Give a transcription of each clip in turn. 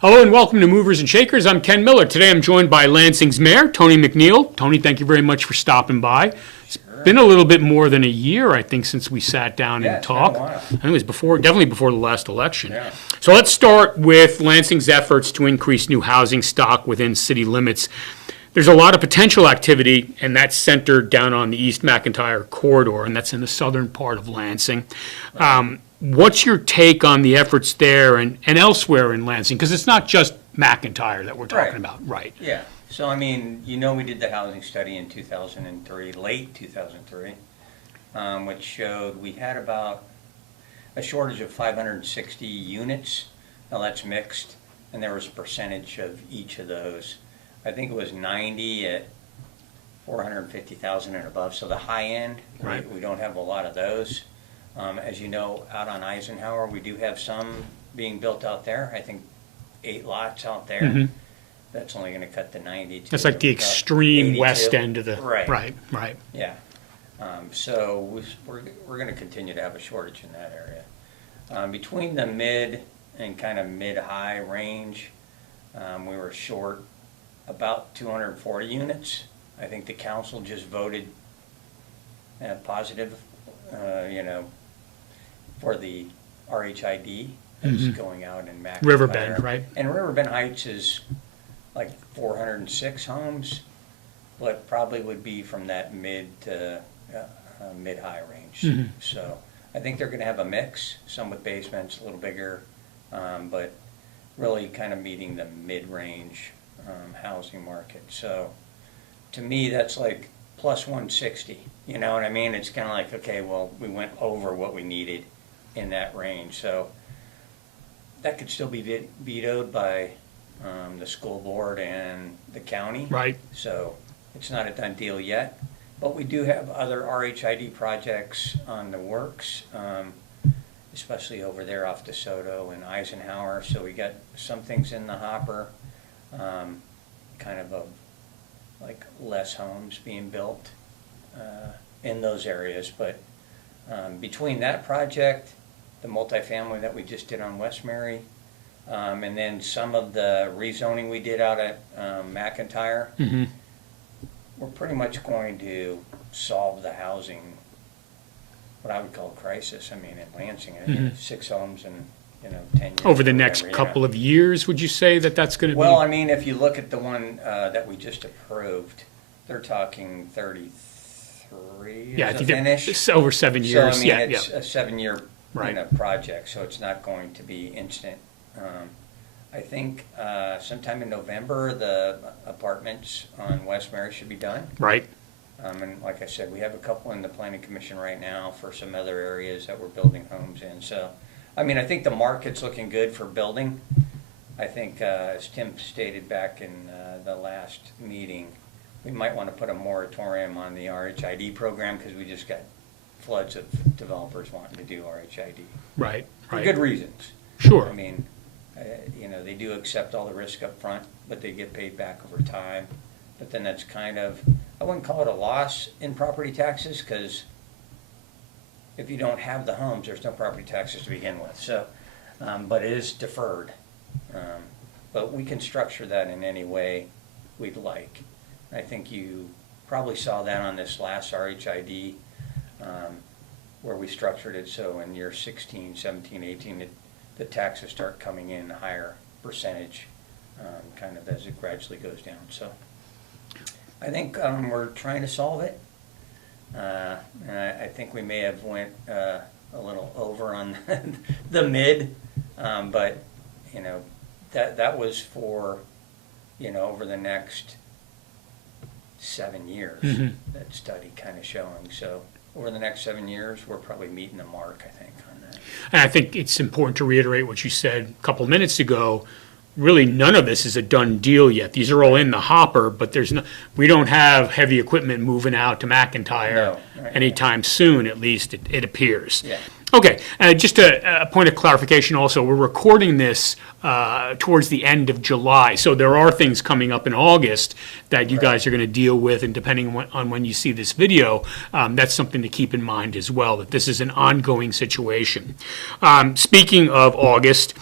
Hello and welcome to Movers and Shakers. I'm Ken Miller. Today I'm joined by Lansing's Mayor Tony McNeill. Tony, thank you very much for stopping by. It's been a little bit more than a year, I think, since we sat down and talked. I think it was definitely before the last election. Yeah. So let's start with Lansing's efforts to increase new housing stock within city limits. There's a lot of potential activity, and that's centered down on the East McIntyre corridor, and that's in the southern part of Lansing. What's your take on the efforts there and elsewhere in Lansing? Because it's not just McIntyre that we're talking about, right? Yeah. So, we did the housing study in 2003, late 2003, which showed we had about a shortage of 560 units. Now, that's mixed, and there was a percentage of each of those. I think it was 90 at 450,000 and above. So the high end, right. we don't have a lot of those. As you know, out on Eisenhower, we do have some being built out there. I think 8 lots out there. Mm-hmm. That's only going to cut to 90. That's like the extreme 82. west end of the right. Yeah. So we're going to continue to have a shortage in that area. Between the mid and kind of mid-high range, we were short about 240 units. I think the council just voted positive, for the RHID that's going out in McIntyre. Riverbend, right? And Riverbend Heights is like 406 homes, but probably would be from that mid to mid-high range. Mm-hmm. So I think they're going to have a mix, some with basements, a little bigger, but really kind of meeting the mid-range housing market. So to me, that's like plus 160. You know what I mean? It's kind of like, okay, well, we went over what we needed in that range. So that could still be vetoed by the school board and the county. Right. So it's not a done deal yet. But we do have other RHID projects on the works, especially over there off DeSoto and Eisenhower. So we got some things in the hopper, kind of like less homes being built in those areas. But between that project, the multifamily that we just did on West Mary, and then some of the rezoning we did out at McIntyre, mm-hmm. we're pretty much going to solve the housing, what I would call crisis. In Lansing, mm-hmm. 6 homes in 10 years. Over the next couple of years, would you say that's going to be? Well, if you look at the one that we just approved, they're talking 33 yeah, as I a think finish. It's over 7 years. So, it's a 7-year right. Project, so it's not going to be instant. I think sometime in November, the apartments on West Mary should be done. Right. And like I said, we have a couple in the Planning Commission right now for some other areas that we're building homes in. So, I think the market's looking good for building. I think, as Tim stated back in the last meeting, we might want to put a moratorium on the RHID program because we just got floods of developers wanting to do RHID. Right. For good reasons. Sure. They do accept all the risk up front, but they get paid back over time. But then that's kind of, I wouldn't call it a loss in property taxes because if you don't have the homes, there's no property taxes to begin with. So, but it is deferred. But we can structure that in any way we'd like. I think you probably saw that on this last RHID where we structured it so in year 16, 17, 18, the taxes start coming in a higher percentage kind of as it gradually goes down. So I think we're trying to solve it. And I think we may have went a little over on the mid, but that was for over the next 7 years. Mm-hmm. That study kind of showing. So over the next 7 years, we're probably meeting the mark, I think, on that. And I think it's important to reiterate what you said a couple of minutes ago. Really, none of this is a done deal yet. These are all in the hopper, but we don't have heavy equipment moving out to McIntyre anytime soon, at least it appears. Yeah. Okay, just a point of clarification also, we're recording this towards the end of July, so there are things coming up in August that you guys are going to deal with, and depending on when you see this video, that's something to keep in mind as well, that this is an ongoing situation. Speaking of August,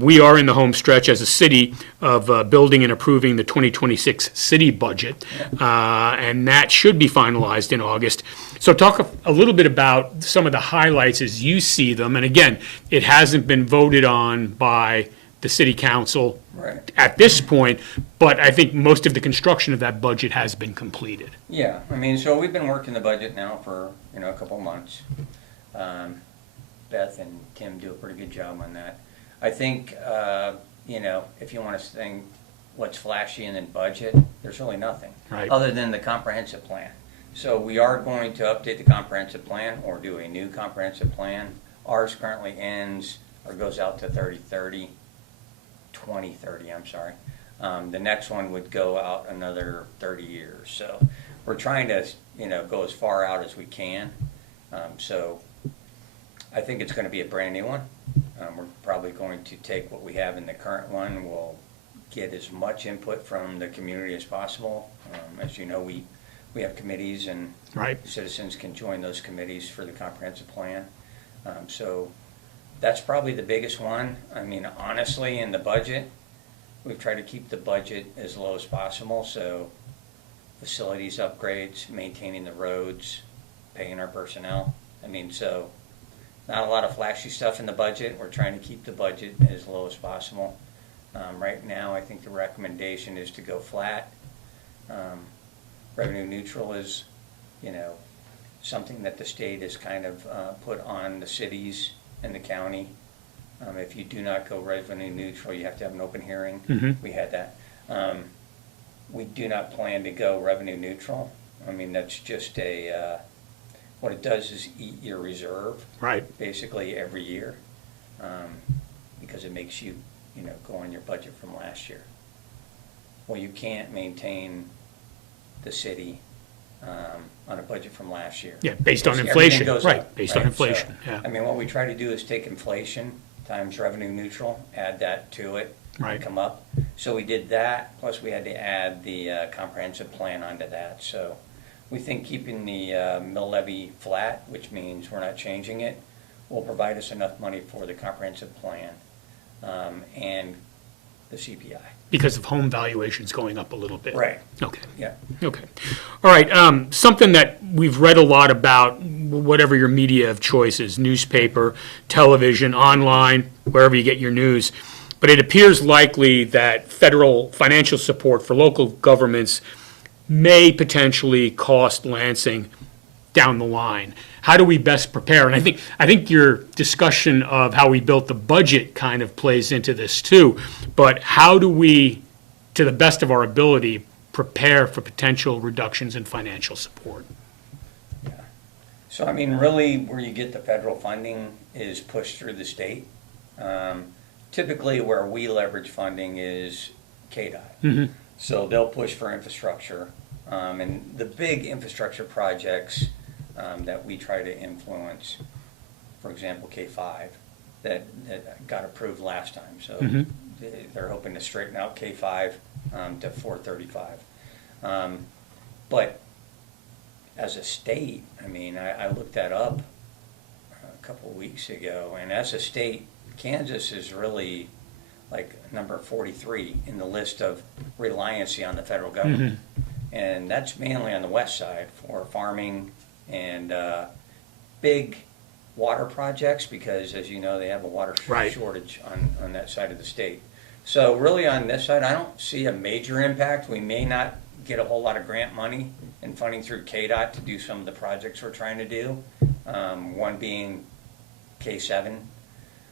We are in the home stretch as a city of building and approving the 2026 city budget, and that should be finalized in August. So talk a little bit about some of the highlights as you see them. And again, it hasn't been voted on by the city council Right. at this point, but I think most of the construction of that budget has been completed. Yeah, I mean, so we've been working the budget now for, a couple months. Beth and Tim do a pretty good job on that. I think, if you want to think what's flashy in the budget, there's really nothing. Right. Other than the comprehensive plan. So we are going to update the comprehensive plan or do a new comprehensive plan. Ours currently ends or goes out to 2030, I'm sorry. The next one would go out another 30 years. So we're trying to, go as far out as we can. So I think it's going to be a brand new one. We're probably going to take what we have in the current one. We'll get as much input from the community as possible. As you know, we have committees and Right. citizens can join those committees for the comprehensive plan. So that's probably the biggest one. I mean, honestly, in the budget, we've tried to keep the budget as low as possible. So facilities upgrades, maintaining the roads, paying our personnel. I mean, so not a lot of flashy stuff in the budget. We're trying to keep the budget as low as possible. Right now, I think the recommendation is to go flat. Revenue neutral is, something that the state has kind of put on the cities and the county. If you do not go revenue neutral, you have to have an open hearing. Mhm. We had that. We do not plan to go revenue neutral. I mean, that's just what it does is eat your reserve Right. basically every year, because it makes you, go on your budget from last year. Well, you can't maintain the city on a budget from last year. Yeah, based on Because inflation, everything goes right, up, based on right? inflation, So, yeah. I mean, what we try to do is take inflation times revenue neutral, add that to it, Right. and come up. So we did that, plus we had to add the comprehensive plan onto that. So we think keeping the mill levy flat, which means we're not changing it, will provide us enough money for the comprehensive plan and the CPI. Because of home valuations going up a little bit. Right. Okay. Yeah. Okay. All right. Something that we've read a lot about, whatever your media of choice is, newspaper, television, online, wherever you get your news. But it appears likely that federal financial support for local governments may potentially cost Lansing down the line. How do we best prepare? And I think your discussion of how we built the budget kind of plays into this too. But how do we, to the best of our ability, prepare for potential reductions in financial support? So, I mean, really, where you get the federal funding is pushed through the state. Typically, where we leverage funding is KDOT. So they'll push for infrastructure. And the big infrastructure projects that we try to influence, for example, K5, that got approved last time. So they're hoping to straighten out K5 to 435. But as a state, I mean, I looked that up a couple of weeks ago, and as a state, Kansas is really like number 43 in the list of reliancy on the federal government. And that's mainly on the west side for farming and big water projects, because as you know, they have a water Right. shortage on that side of the state. So really on this side, I don't see a major impact. We may not get a whole lot of grant money and funding through KDOT to do some of the projects we're trying to do. One being K7,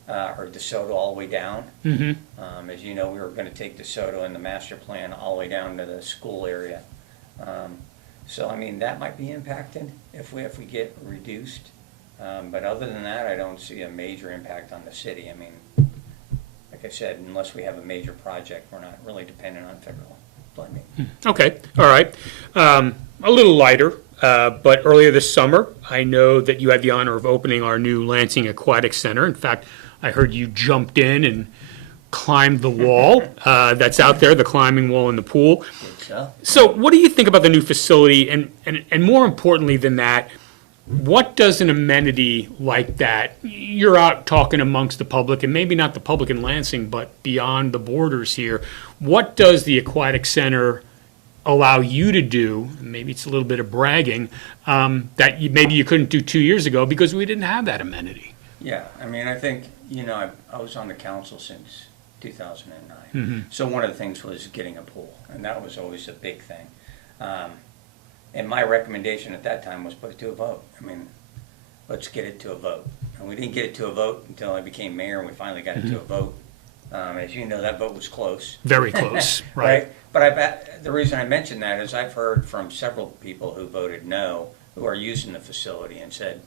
or DeSoto all the way down. As you know, we were going to take DeSoto and the master plan all the way down to the school area. So, I mean, that might be impacted if we get reduced. But other than that, I don't see a major impact on the city. I mean, like I said, unless we have a major project, we're not really dependent on federal funding. Okay, all right. A little lighter, but earlier this summer, I know that you had the honor of opening our new Lansing Aquatic Center. In fact, I heard you jumped in and climbed the wall that's out there, the climbing wall in the pool. So, So what do you think about the new facility? And more importantly than that, What does an amenity like that, you're out talking amongst the public, and maybe not the public in Lansing, but beyond the borders here, what does the aquatic center allow you to do, maybe it's a little bit of bragging, that maybe you couldn't do 2 years ago because we didn't have that amenity? Yeah, I mean, I think, I was on the council since 2009. So one of the things was getting a pool, and that was always a big thing. And my recommendation at that time was put it to a vote. I mean, let's get it to a vote. And we didn't get it to a vote until I became mayor, and we finally got it to a vote. As you know, that vote was close. Very close, right? But the reason I mention that is I've heard from several people who voted no, who are using the facility, and said,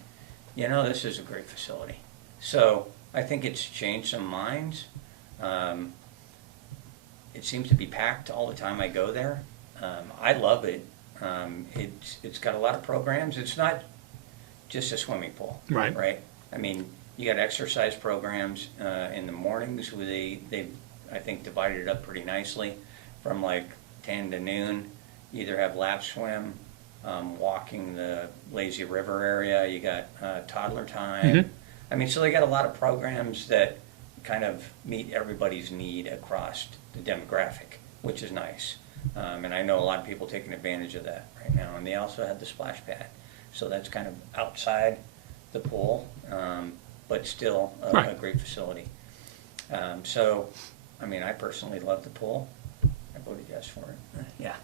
this is a great facility. So I think it's changed some minds. It seems to be packed all the time I go there. I love it. It's got a lot of programs. It's not just a swimming pool, Right. Right. I mean, you got exercise programs in the mornings where they I think divided it up pretty nicely from like 10 to noon. You either have lap swim, walking the lazy river area. You got toddler time. I mean, so they got a lot of programs that kind of meet everybody's need across the demographic, which is nice. And I know a lot of people taking advantage of that right now. And they also have the splash pad. So that's kind of outside the pool, but still a great facility. So, I mean, I personally love the pool. I voted yes for it. Yeah.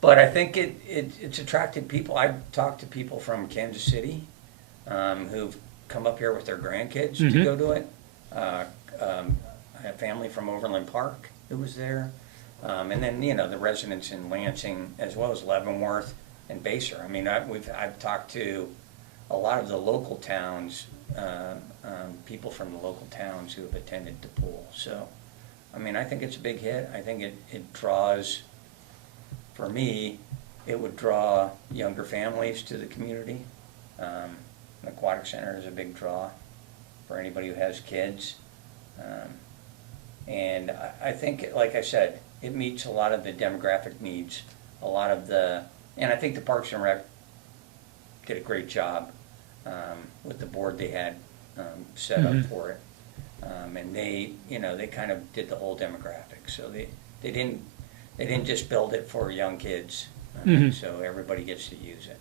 But I think it's attracted people. I've talked to people from Kansas City who've come up here with their grandkids to go to it. I have family from Overland Park who was there. And then, the residents in Lansing, as well as Leavenworth and Basehor. I mean, I've talked to a lot of the local towns, people from the local towns who have attended the pool. So, I mean, I think it's a big hit. I think it draws, for me, it would draw younger families to the community. An aquatic center is a big draw for anybody who has kids. And I think, like I said, it meets a lot of the demographic needs, and I think the Parks and Rec did a great job with the board they had set up for it. And they kind of did the whole demographic. So they didn't just build it for young kids, so everybody gets to use it.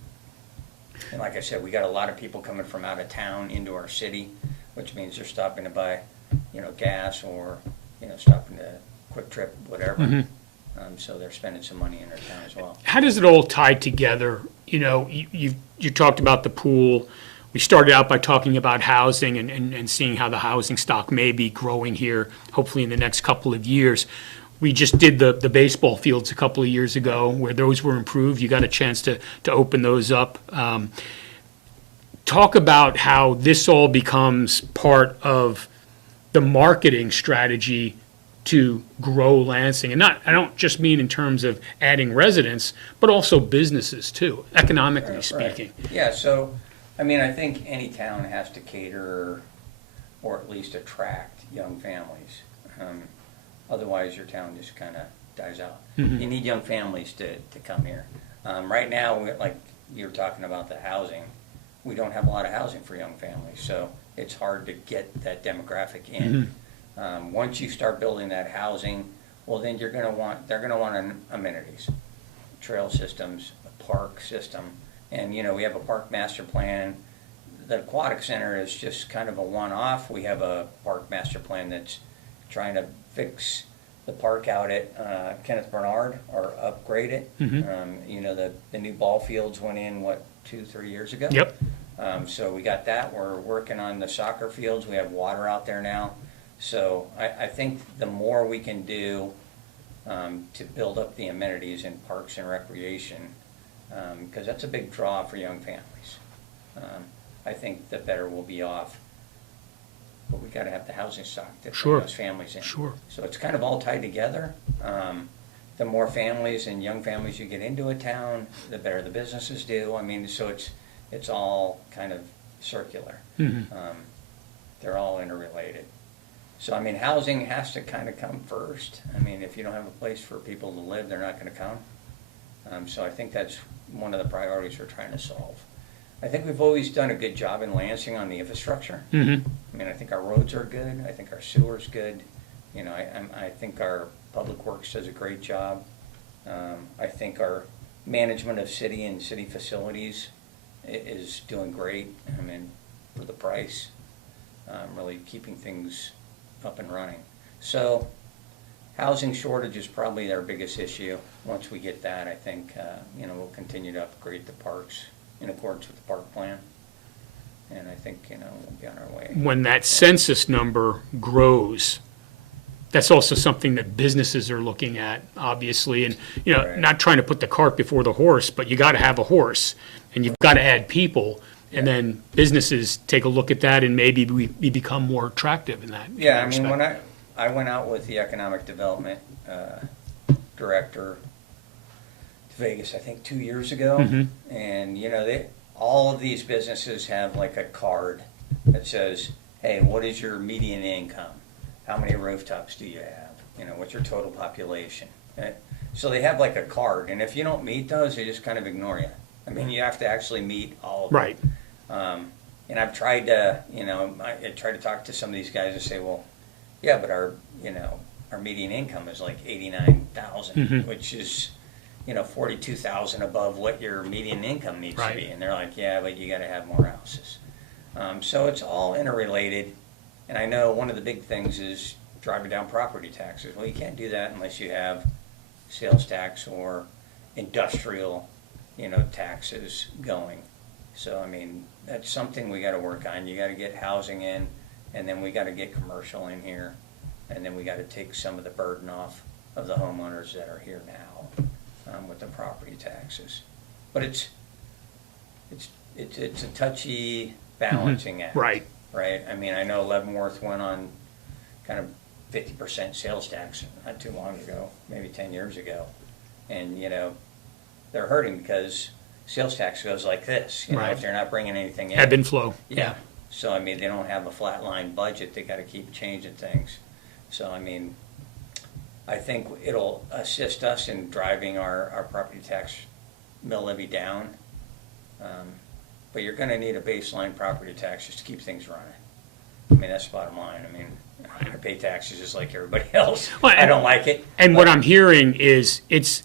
And like I said, we got a lot of people coming from out of town into our city, which means they're stopping to buy, gas or, stopping to Quick Trip, whatever. So they're spending some money in their town as well. How does it all tie together? You talked about the pool. We started out by talking about housing and seeing how the housing stock may be growing here, hopefully in the next couple of years. We just did the baseball fields a couple of years ago where those were improved. You got a chance to open those up. Talk about how this all becomes part of the marketing strategy to grow Lansing. And I don't just mean in terms of adding residents, but also businesses too, economically speaking. Right. Yeah, so, I mean, I think any town has to cater or at least attract young families. Otherwise, your town just kind of dies out. You need young families to come here. Right now, like you were talking about the housing, we don't have a lot of housing for young families, so it's hard to get that demographic in. Once you start building that housing, well, then they're going to want amenities, trail systems, a park system, and we have a park master plan. The aquatic center is just kind of a one-off. We have a park master plan that's trying to fix the park out at Kenneth Bernard or upgrade it. The new ball fields went in 2-3 years ago. Yep. So we got that. We're working on the soccer fields. We have water out there now. So I think the more we can do to build up the amenities in parks and recreation, because that's a big draw for young families, I think the better we'll be off. But we got to have the housing stock to bring those families in. Sure. So it's kind of all tied together. The more families and young families you get into a town, the better the businesses do. I mean, so it's all kind of circular. They're all interrelated. So, I mean, housing has to kind of come first. I mean, if you don't have a place for people to live, they're not going to come. So I think that's one of the priorities we're trying to solve. I think we've always done a good job in Lansing on the infrastructure. Mm-hmm. I mean, I think our roads are good. I think our sewer's good. You know, I think our public works does a great job. I think our management of city and city facilities is doing great. I mean, for the price, really keeping things up and running. So, housing shortage is probably our biggest issue. Once we get that, I think, we'll continue to upgrade the parks in accordance with the park plan. And I think, we'll be on our way. When that census number grows, that's also something that businesses are looking at, obviously. And, Right. not trying to put the cart before the horse, but you got to have a horse and you've got to add people. And then businesses take a look at that and maybe we become more attractive in that. Yeah, I mean, respect. when I went out with the economic development director to Vegas, I think 2 years ago, and all of these businesses have like a card that says, "Hey, what is your median income? How many rooftops do you have? What's your total population?" So they have like a card, and if you don't meet those, they just kind of ignore you. I mean, you have to actually meet all of them. Right. And I've tried to, I tried to talk to some of these guys and say, well, yeah, but our median income is like 89,000, which is, 42,000 above what your median income needs to be. And they're like, yeah, but you got to have more houses. So it's all interrelated. And I know one of the big things is driving down property taxes. Well, you can't do that unless you have sales tax or industrial, taxes going. So, I mean, that's something we got to work on. You got to get housing in, and then we got to get commercial in here, and then we got to take some of the burden off of the homeowners that are here now with the property taxes. But it's a touchy balancing act. Right. Right. I mean, I know Leavenworth went on kind of 50% sales tax not too long ago, maybe 10 years ago, and they're hurting because sales tax goes like this, Right. if they're not bringing anything in. Ebb and flow. Yeah. So, I mean, they don't have a flat line budget. They got to keep changing things. So, I mean, I think it'll assist us in driving our property tax mill levy down. But you're going to need a baseline property tax just to keep things running. I mean, that's the bottom line. I mean, I pay taxes just like everybody else. Well, I don't like it. And what I'm hearing is it's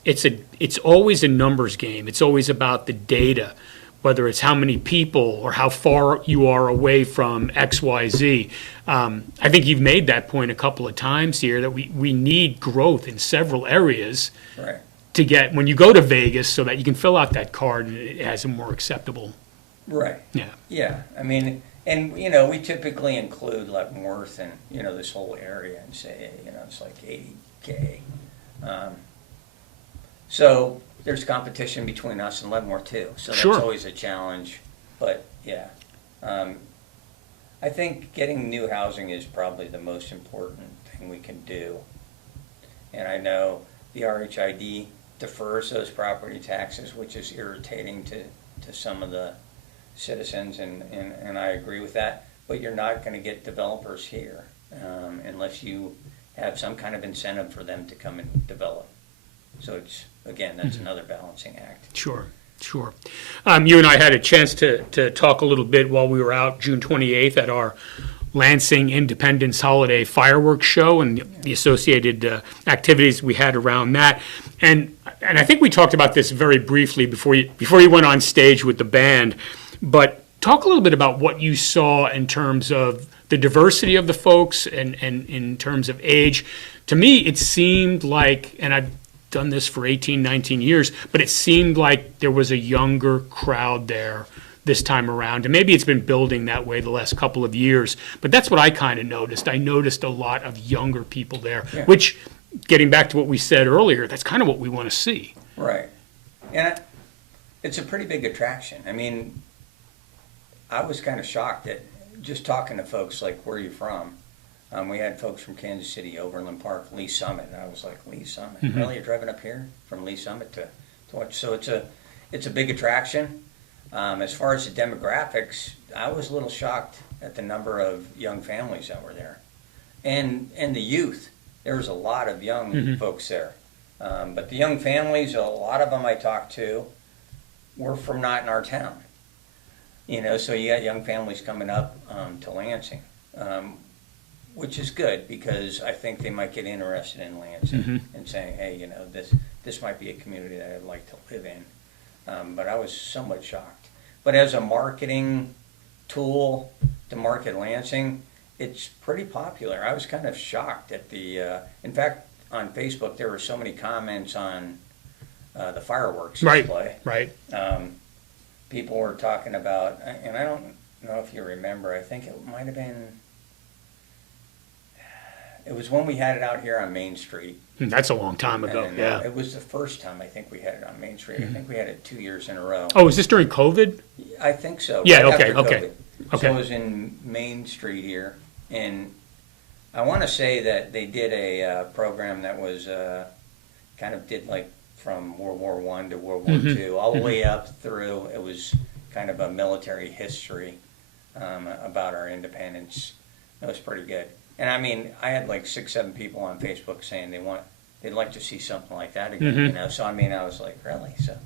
always a numbers game. It's always about the data, whether it's how many people or how far you are away from X, Y, Z. I think you've made that point a couple of times here that we need growth in several areas Right. to get when you go to Vegas so that you can fill out that card and it has a more acceptable. Right. Yeah. Yeah. I mean, and we typically include Leavenworth and this whole area and say it's like 80K. So there's competition between us and Leavenworth too. So that's Sure. always a challenge. But yeah, I think getting new housing is probably the most important thing we can do. And I know the RHID defers those property taxes, which is irritating to some of the citizens, and I agree with that. But you're not going to get developers here unless you have some kind of incentive for them to come and develop. So it's, again, that's another balancing act. Sure. You and I had a chance to talk a little bit while we were out June 28th at our Lansing Independence Holiday Fireworks Show and the associated activities we had around that. And I think we talked about this very briefly before you went on stage with the band. But talk a little bit about what you saw in terms of the diversity of the folks and in terms of age. To me, it seemed like, and I've done this for 18, 19 years, but it seemed like there was a younger crowd there this time around. And maybe it's been building that way the last couple of years. But that's what I kind of noticed. I noticed a lot of younger people there, which, getting back to what we said earlier, that's kind of what we want to see. Right. And it's a pretty big attraction. I mean, I was kind of shocked at just talking to folks like, where are you from? We had folks from Kansas City, Overland Park, Lee Summit, and I was like, Lee Summit? Really? You're driving up here from Lee Summit to watch? So it's a big attraction. As far as the demographics, I was a little shocked at the number of young families that were there. And the youth. There was a lot of young folks there. But the young families, a lot of them I talked to were from not in our town. So you got young families coming up to Lansing, which is good because I think they might get interested in Lansing and saying, hey, this might be a community that I'd like to live in. But I was somewhat shocked. But as a marketing tool to market Lansing, it's pretty popular. I was kind of shocked at in fact, on Facebook, there were so many comments on the fireworks display. Right. People were talking about, and I don't know if you remember, I think it might have been, it was when we had it out here on Main Street. That's a long time ago, And, yeah. It was the first time I think we had it on Main Street. I think we had it 2 years in a row. Oh, is this during COVID? I think so. Yeah, right okay, after okay, COVID. okay. So it was in Main Street here, and I want to say that they did a program that was kind of did like from World War I to World War II, all the way up through. It was kind of a military history about our independence. It was pretty good. And I mean, I had like 6, 7 people on Facebook saying they'd like to see something like that again. So I mean, I was like, really? So,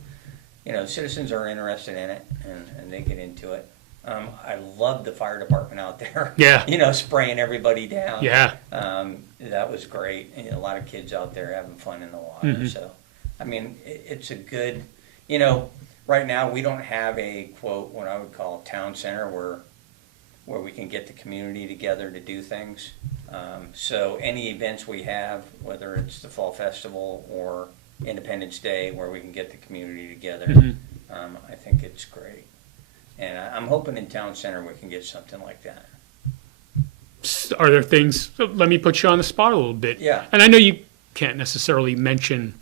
the citizens are interested in it, and they get into it. I love the fire department out there. Yeah. Spraying everybody down. Yeah. That was great. And a lot of kids out there having fun in the water. So, I mean, it's a good, right now we don't have a, quote, what I would call town center where we can get the community together to do things. So any events we have, whether it's the Fall Festival or Independence Day, where we can get the community together, I think it's great. And I'm hoping in town center we can get something like that. Are there things, let me put you on the spot a little bit. Yeah. And I know you can't necessarily mention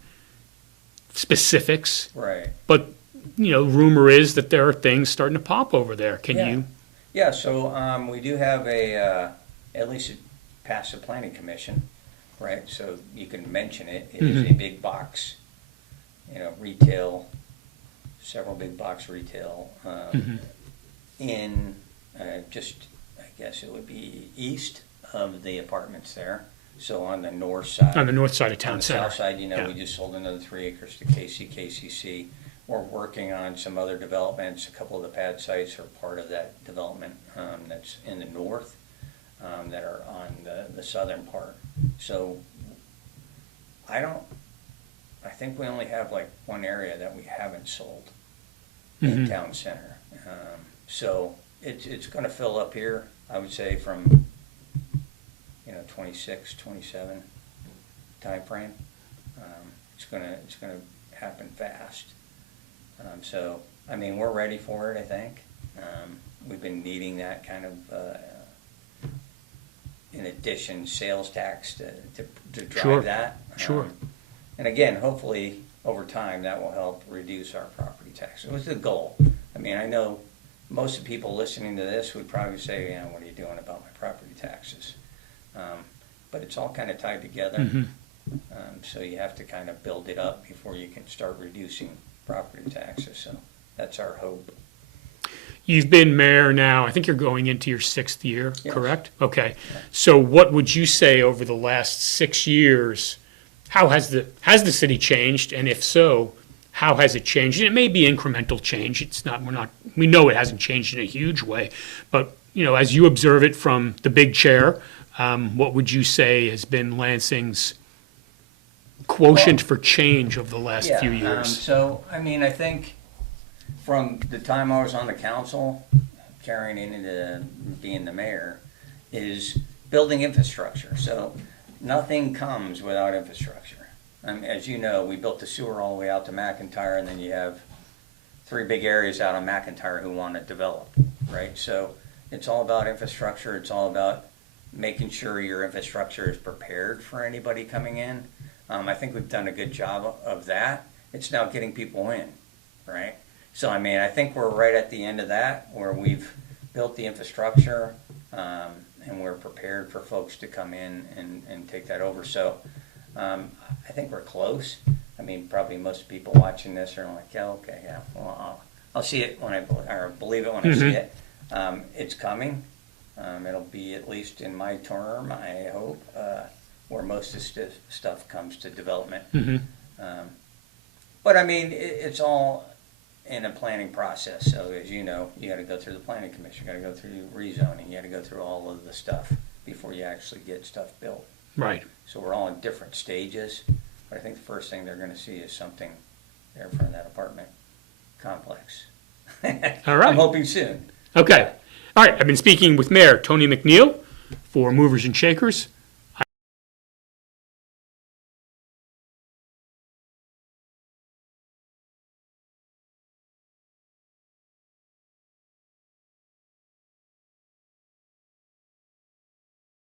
specifics. Right. But, rumor is that there are things starting to pop over there. Can you? Yeah, so we do have at least it passed the planning commission, right? So you can mention it. It is a big box, retail, several big box retail in just, I guess it would be east of the apartments there. So on the north side. On the north side of town on the center. south side, we just sold another 3 acres to KCC. We're working on some other developments. A couple of the pad sites are part of that development that's in the north that are on the southern part. So I think we only have like one area that we haven't sold in town center. So it's going to fill up here, I would say, from 26, 27 time frame. It's going to happen fast. So, I mean, we're ready for it, I think. We've been needing that kind of, in addition, sales tax to drive that. Sure. And again, hopefully, over time, that will help reduce our property tax. It was the goal. I mean, I know most of the people listening to this would probably say, what are you doing about my property taxes? But it's all kind of tied together. So you have to kind of build it up before you can start reducing property taxes. So that's our hope. You've been mayor now, I think you're going into your 6th year, Yes. correct? Okay. So what would you say over the last 6 years, how has the city changed? And if so, how has it changed? And it may be incremental change. We know it hasn't changed in a huge way. But, as you observe it from the big chair, what would you say has been Lansing's quotient for change over the last few years? So, I mean, I think from the time I was on the council, carrying into being the mayor, is building infrastructure. So nothing comes without infrastructure. As you know, we built the sewer all the way out to McIntyre, and then you have 3 big areas out on McIntyre who want to develop, right? So it's all about infrastructure. It's all about making sure your infrastructure is prepared for anybody coming in. I think we've done a good job of that. It's now getting people in, right? So, I mean, I think we're right at the end of that, where we've built the infrastructure, and we're prepared for folks to come in and take that over. So, I think we're close. I mean, probably most people watching this are like, yeah, okay, yeah, well, I'll see it or believe it when I see it. It's coming. It'll be at least in my term, I hope, where most of the stuff comes to development. But I mean, it's all in a planning process. So as you know, you gotta go through the planning commission, you gotta go through rezoning, you gotta go through all of the stuff before you actually get stuff built. Right. So we're all in different stages, but I think the first thing they're gonna see is something there in front of that apartment complex. All right. I'm hoping soon. Okay. All right. I've been speaking with Mayor Tony McNeill for Movers and Shakers.